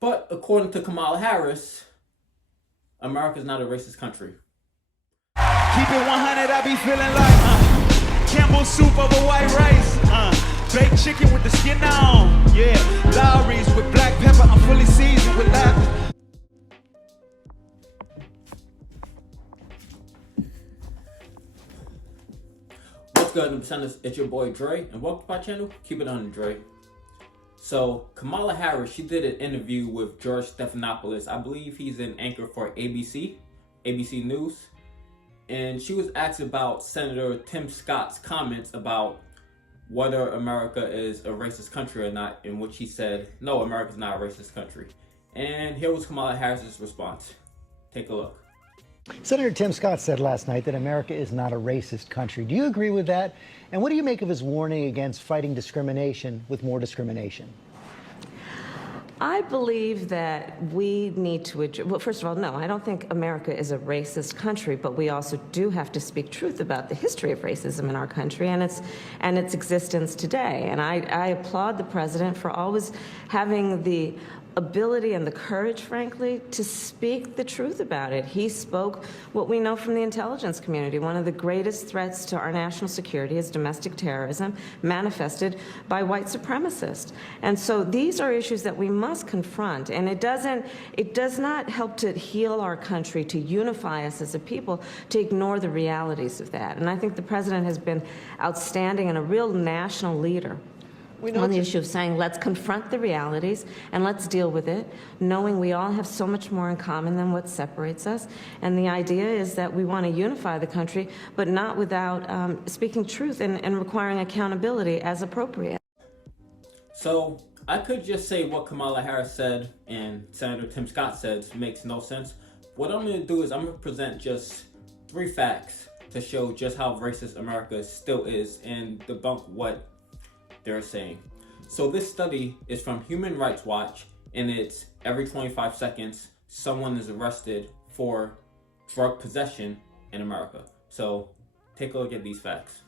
But according to Kamala Harris, America is not a racist country. Keep it 100, I be feeling like Campbell soup over white rice, baked chicken with the skin on, yeah, Lowry's with black pepper, I'm fully seasoned with that. What's good, percenters? It's your boy Dre, and welcome to my channel. Keep it on Dre. So Kamala Harris, she did an interview with George Stephanopoulos. I believe he's an anchor for ABC News, and she was asked about Senator Tim Scott's comments about whether America is a racist country or not, in which he said, no, America's not a racist country. And here was Kamala Harris's response. Take a look. Senator Tim Scott said last night that America is not a racist country. Do you agree with that? And what do you make of his warning against fighting discrimination with more discrimination? I believe that we need to, well, first of all, no, I don't think America is a racist country, but we also do have to speak truth about the history of racism in our country and its existence today. And I applaud the president for always having the ability and the courage, frankly, to speak the truth about it. He spoke what we know from the intelligence community. One of the greatest threats to our national security is domestic terrorism, manifested by white supremacists. And so these are issues that we must confront. And it does not help to heal our country, to unify us as a people, to ignore the realities of that. And I think the president has been outstanding and a real national leader on the issue of saying, let's confront the realities and let's deal with it, knowing we all have so much more in common than what separates us. And the idea is that we want to unify the country, but not without speaking truth and requiring accountability as appropriate. So I could just say what Kamala Harris said and Senator Tim Scott said makes no sense. What I'm going to do is I'm going to present just 3 facts to show just how racist America still is and debunk what they're saying. So this study is from Human Rights Watch, and it's every 25 seconds someone is arrested for drug possession in America. So take a look at these facts.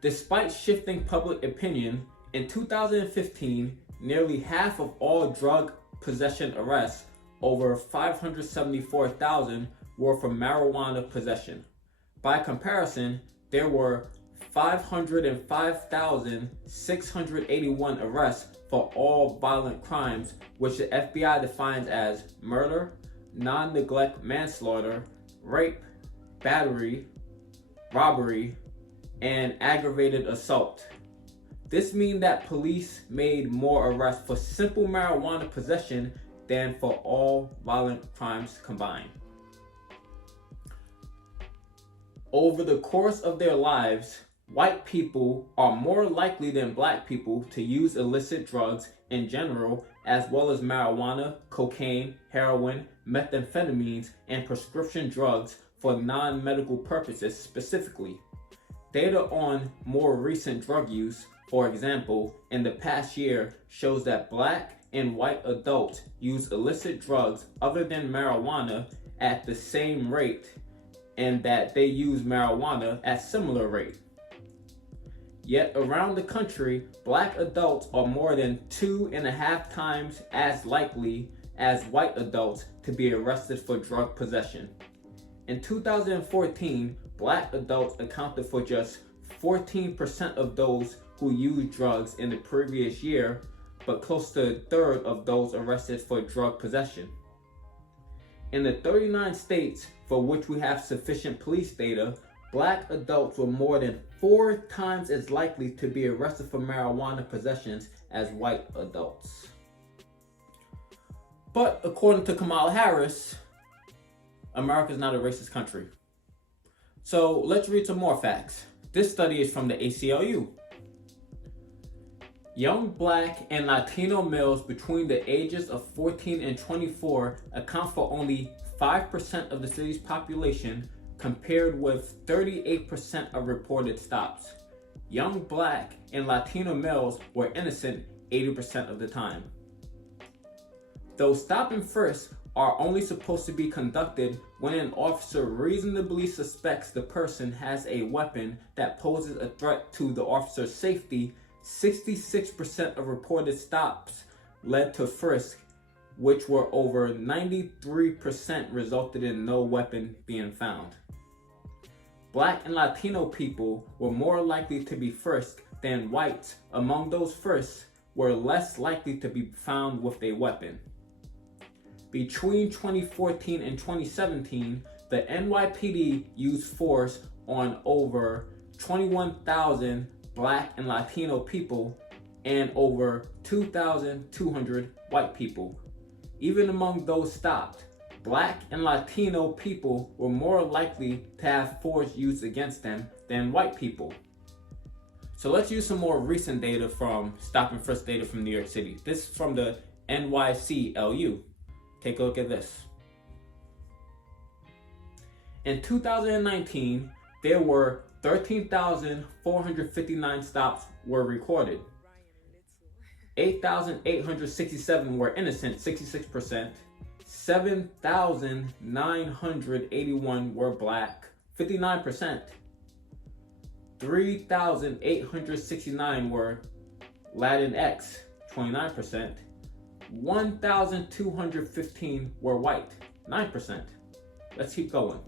Despite shifting public opinion, in 2015, nearly half of all drug possession arrests, over 574,000, were for marijuana possession. By comparison, there were 505,681 arrests for all violent crimes, which the FBI defines as murder, non-neglect manslaughter, rape, battery, robbery, and aggravated assault. This means that police made more arrests for simple marijuana possession than for all violent crimes combined. Over the course of their lives, white people are more likely than black people to use illicit drugs in general, as well as marijuana, cocaine, heroin, methamphetamines, and prescription drugs for non-medical purposes specifically. Data on more recent drug use, for example, in the past year, shows that black and white adults use illicit drugs other than marijuana at the same rate, and that they use marijuana at similar rate. Yet around the country, black adults are more than 2.5 times as likely as white adults to be arrested for drug possession. In 2014, black adults accounted for just 14% of those who used drugs in the previous year, but close to a third of those arrested for drug possession. In the 39 states for which we have sufficient police data, black adults were more than 4 times as likely to be arrested for marijuana possessions as white adults. But according to Kamala Harris, America is not a racist country. So let's read some more facts. This study is from the ACLU. Young black and Latino males between the ages of 14 and 24 account for only 5% of the city's population, compared with 38% of reported stops. Young black and Latino males were innocent 80% of the time. Though stop and frisk are only supposed to be conducted when an officer reasonably suspects the person has a weapon that poses a threat to the officer's safety, 66% of reported stops led to frisk, which were over 93% resulted in no weapon being found. Black and Latino people were more likely to be frisked than whites. Among those frisked were less likely to be found with a weapon. Between 2014 and 2017, the NYPD used force on over 21,000 Black and Latino people and over 2,200 white people. Even among those stopped, Black and Latino people were more likely to have force used against them than white people. So let's use some more recent data from Stop and Frisk data from New York City. This is from the NYCLU. Take a look at this. In 2019, there were 13,459 stops were recorded. 8,867 were innocent, 66%. 7,981 were Black, 59%. 3,869 were Latinx, 29%. 1,215 were white, 9%. Let's keep going.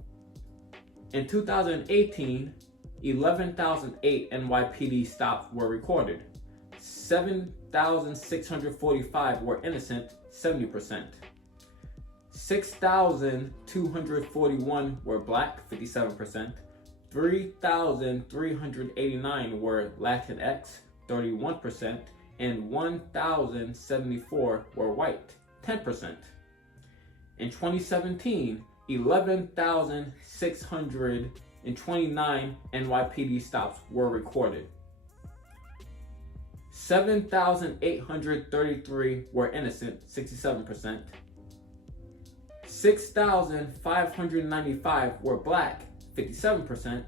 In 2018, 11,008 NYPD stops were recorded. 7,645 were innocent, 70%. 6,241 were Black, 57%. 3,389 were Latinx, 31%. And 1,074 were white, 10%. In 2017, 11,629 NYPD stops were recorded. 7,833 were innocent, 67%. 6,595 were Black, 57%.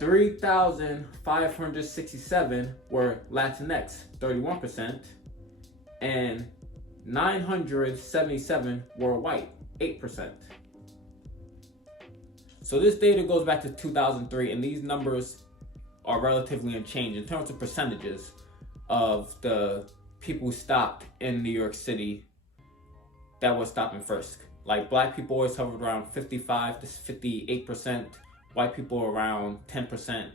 3,567 were Latinx, 31%, and 977 were white, 8%. So this data goes back to 2003, and these numbers are relatively unchanged in terms of percentages of the people stopped in New York City that was stop and frisk. Like Black people always hovered around 55 to 58%. White people around 10%,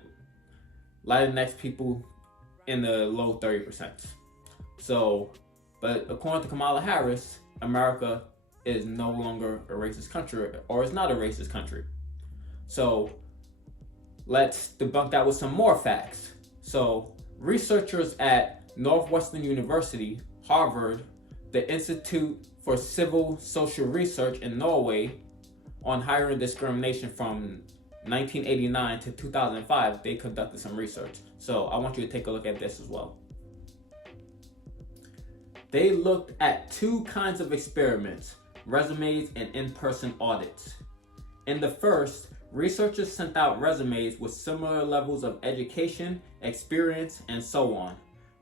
Latinx people in the low 30%. So, but according to Kamala Harris, America is no longer a racist country, or is not a racist country. So, let's debunk that with some more facts. So, researchers at Northwestern University, Harvard, the Institute for Civil Social Research in Norway on hiring discrimination from 1989 to 2005, they conducted some research. So I want you to take a look at this as well. They looked at two kinds of experiments, resumes and in-person audits. In the first, researchers sent out resumes with similar levels of education, experience, and so on.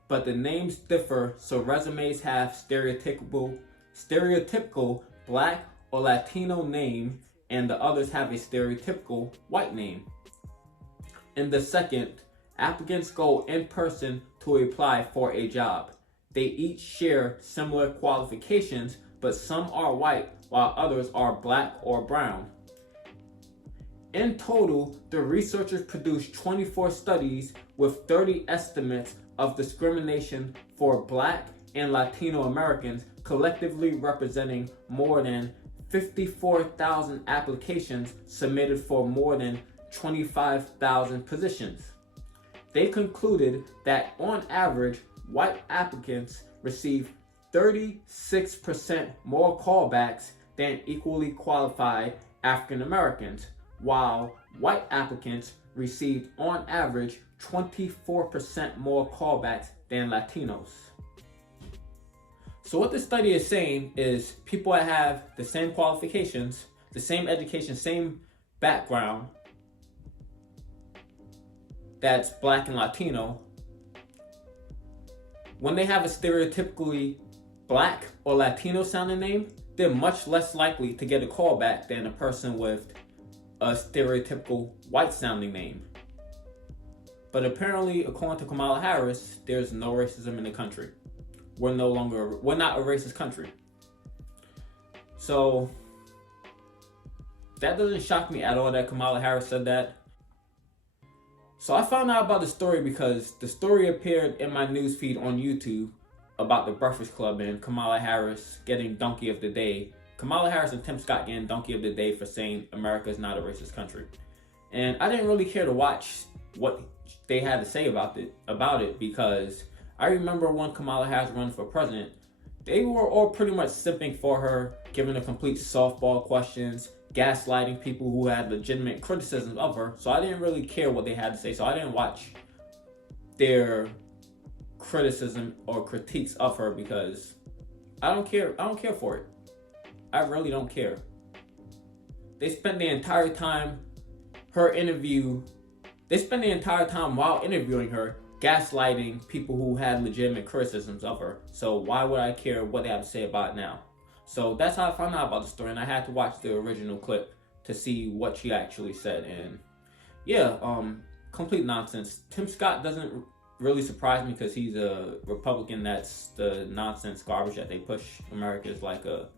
But the names differ, so resumes have stereotypical Black or Latino name, and the others have a stereotypical white name. In the second, applicants go in person to apply for a job. They each share similar qualifications, but some are white while others are Black or brown. In total, the researchers produced 24 studies with 30 estimates of discrimination for Black and Latino Americans, collectively representing more than 54,000 applications submitted for more than 25,000 positions. They concluded that on average, white applicants receive 36% more callbacks than equally qualified African Americans, while white applicants received on average 24% more callbacks than Latinos. So what this study is saying is people that have the same qualifications, the same education, same background, that's Black and Latino, when they have a stereotypically Black or Latino sounding name, they're much less likely to get a callback than a person with a stereotypical white sounding name. But apparently, according to Kamala Harris, there's no racism in the country. we're not a racist country. So that doesn't shock me at all that Kamala Harris said that. So I found out about the story because the story appeared in my newsfeed on YouTube about the Breakfast Club and Kamala Harris getting Donkey of the Day. Kamala Harris and Tim Scott getting Donkey of the Day for saying America is not a racist country. And I didn't really care to watch what they had to say about it because I remember when Kamala Harris ran for president, they were all pretty much simping for her, giving her complete softball questions, gaslighting people who had legitimate criticisms of her. So I didn't really care what they had to say. So I didn't watch their criticism or critiques of her because I don't care. I don't care for it. I really don't care. They spent the entire time while interviewing her, gaslighting people who had legitimate criticisms of her. So why would I care what they have to say about it now? So that's how I found out about the story, and I had to watch the original clip to see what she actually said. And yeah, complete nonsense. Tim Scott doesn't really surprise me because he's a Republican. That's the nonsense garbage that they push. America is like a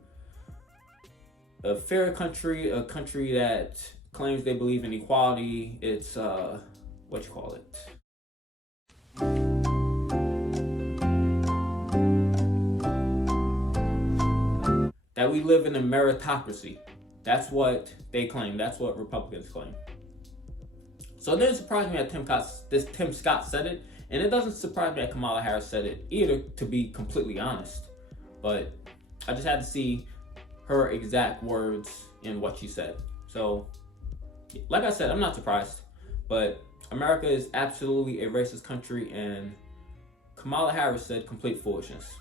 fair country, a country that claims they believe in equality. It's what you call it? That we live in a meritocracy. That's what they claim. That's what Republicans claim. So it didn't surprise me that Tim Scott said it, and it doesn't surprise me that Kamala Harris said it either, to be completely honest. But I just had to see her exact words in what she said. So, like I said, I'm not surprised. But America is absolutely a racist country, and Kamala Harris said complete foolishness.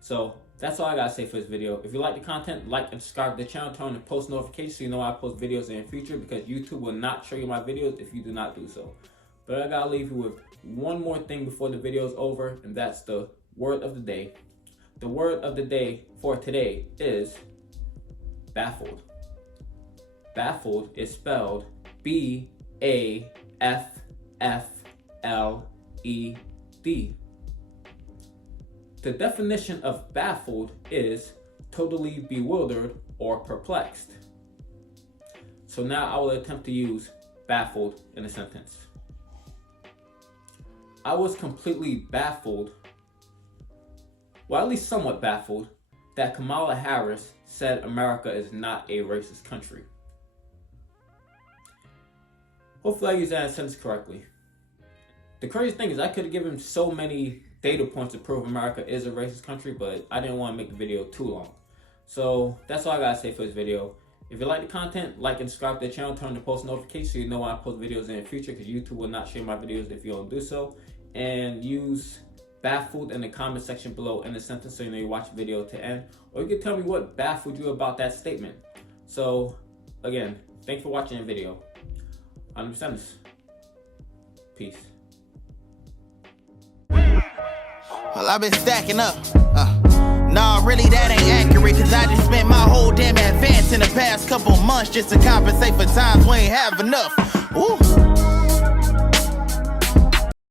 So that's all I gotta say for this video. If you like the content, like and subscribe to the channel, turn on the post notifications so you know I post videos in the future, because YouTube will not show you my videos if you do not do so. But I gotta leave you with one more thing before the video is over, and that's the word of the day. The word of the day for today is baffled. Baffled is spelled B-A-F-F-L-E-D. The definition of baffled is totally bewildered or perplexed. So now I will attempt to use baffled in a sentence. I was completely baffled, well, at least somewhat baffled, that Kamala Harris said America is not a racist country. Hopefully I used that sentence correctly. The crazy thing is I could have given so many data points to prove America is a racist country, but I didn't want to make the video too long. So that's all I gotta say for this video. If you like the content, like and subscribe to the channel, turn on the post notifications so you know when I post videos in the future, because YouTube will not share my videos if you don't do so. And use baffled in the comment section below in the sentence so you know you watch the video to end. Or you can tell me what baffled you about that statement. So again, thanks for watching the video. I'm Sanders. Peace. Well, I've been stacking up. Nah, really that ain't accurate, cause I just spent my whole damn advance in the past couple months just to compensate for times we ain't have enough. Ooh.